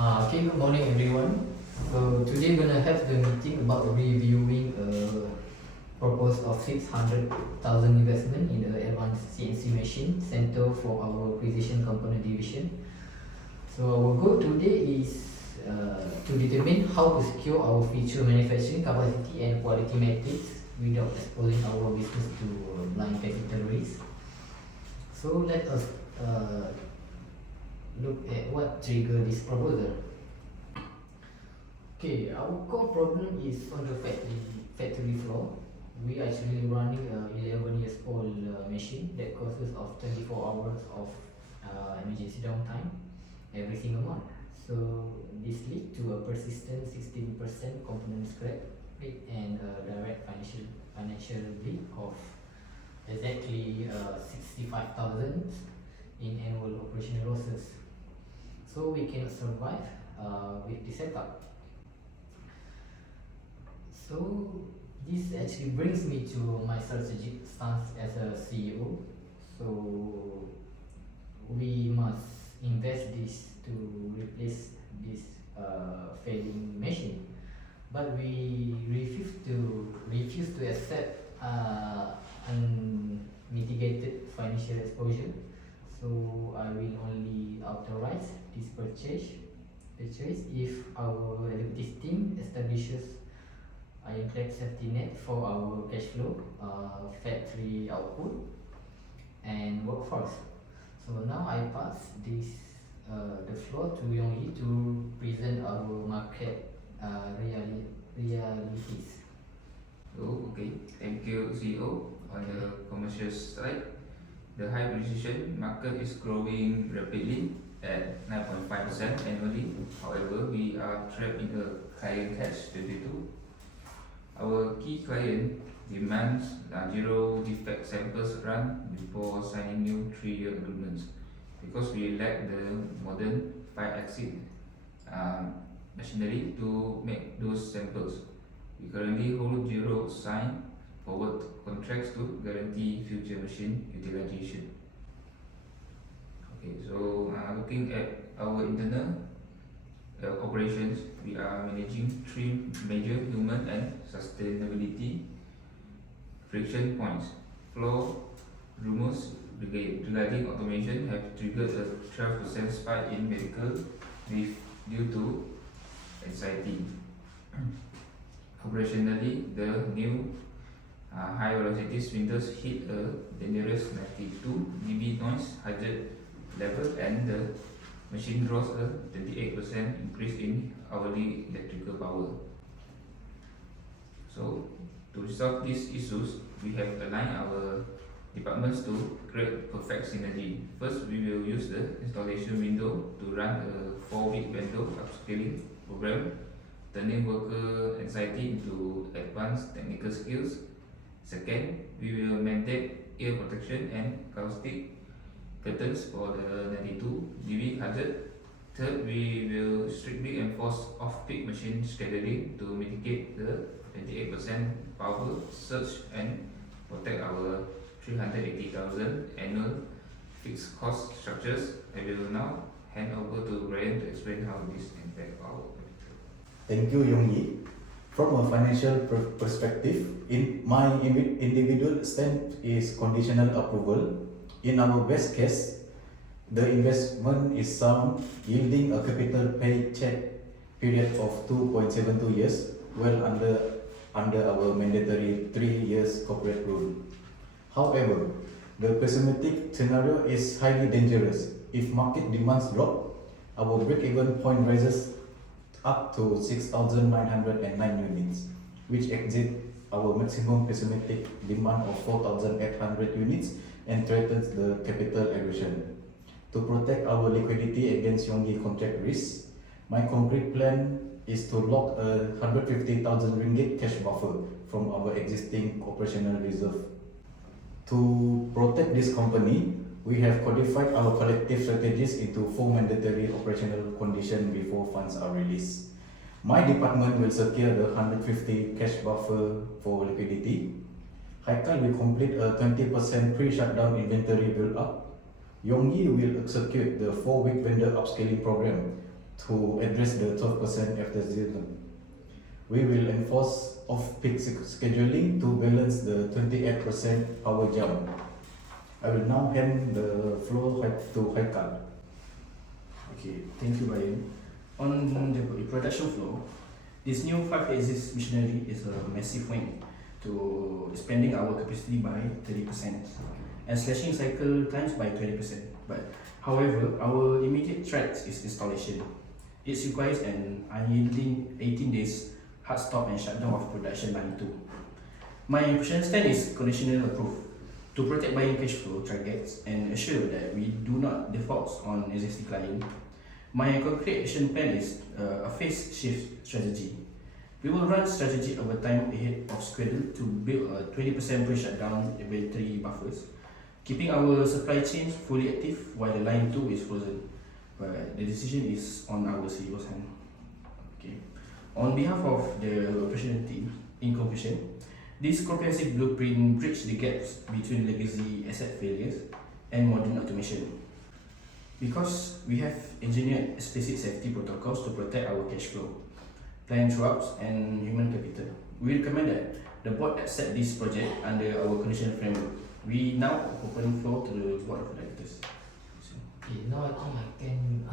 Okay, good morning everyone. So today we're gonna have the meeting about reviewing a proposal of 600,000 investment in the advanced CNC machine center for our precision component division. So our goal today is to determine how to secure our future manufacturing capacity and quality metrics without exposing our business to blind capital risk. So let us look at what triggered this proposal. Okay, our core problem is on the factory floor. We are actually running a 11 years old machine that consists of 24 hours of emergency downtime every single month. So this leads to a persistent 16% component scrap rate and a direct financial bleed of exactly 65,000 in annual operational losses. So we cannot survive with this setup. So this actually brings me to my strategic stance as a CEO. So we must invest this to replace this failing machine, but we refuse to accept unmitigated financial exposure. So I will only authorize this purchase if our executive team establishes ironclad safety net for our cash flow, factory output, and workforce. So now I pass the floor to Yong to present our market realities. Okay, thank you, CEO. On the commercial side, the high precision market is growing rapidly at 9.5% annually. However, we are trapped in a client catch-22. Our key client demands zero defect samples run before signing new 3-year agreements because we lack the modern 5-axis machinery to make those samples. We currently hold zero signed forward contracts to guarantee future machine utilization. Okay, so looking at our internal operations, we are managing 3 major human and sustainability friction points. Floor rumors regarding automation have triggered a 12% spike in medical leave due to anxiety. Operationally, the new high velocity sprinters hit a dangerous 92 dB noise hazard level, and the machine draws a 28% increase in hourly electrical power. So, to resolve these issues, we have aligned our departments to create perfect synergy. First, we will use the installation window to run a 4-week vendor upscaling program, turning worker anxiety into advanced technical skills. Second, we will mandate ear protection and acoustic curtains for the 92 dB hazard. Third, we will strictly enforce off-peak machine scheduling to mitigate the 28% power surge and protect our 380,000 annual fixed cost structures. I will now hand over to Brian to explain how this impacts our capital. Thank you, Yong. From a financial perspective, my individual stand is conditional approval. In our best case, the investment is sound, yielding a capital paycheck period of 2.72 years, well under our mandatory 3 years corporate rule. However, the pessimistic scenario is highly dangerous. If market demands drop, our break-even point rises up to 6,909 units, which exceeds our maximum pessimistic demand of 4,800 units and threatens the capital erosion. To protect our liquidity against Yonggi contract risk, my concrete plan is to lock a 150,000 ringgit cash buffer from our existing operational reserve. To protect this company, we have codified our collective strategies into 4 mandatory operational conditions before funds are released. My department will secure the 150 cash buffer for liquidity. HAIQAL will complete a 20% pre-shutdown inventory build-up. Yonggi will execute the 4-week vendor upscaling program to address the 12% FTZ. We will enforce off-peak scheduling to balance the 28% power jump. I will now hand the floor to HAIQAL. Okay, thank you, Brian. On the production flow, this new 5-axis machinery is a massive win to expanding our capacity by 30% and slashing cycle times by 20%. But however, our immediate threat is installation. It requires an unyielding 18 days hard stop and shutdown of production line 2. My production stand is conditional approved to protect buying cash flow targets and assure that we do not default on existing client. My concrete action plan is a phase shift strategy. We will run strategy over time ahead of schedule to build a 20% pre-shutdown inventory buffers, keeping our supply chains fully active while the line 2 is frozen. But the decision is on our CEO's hand. Okay. On behalf of the operational team, in conclusion, this comprehensive blueprint bridges the gaps between legacy asset failures and modern automation. Because we have engineered explicit safety protocols to protect our cash flow, plan throughout, and human capital, we recommend that the board accept this project under our conditional framework. We now open floor to the board of directors. Okay, now I think I can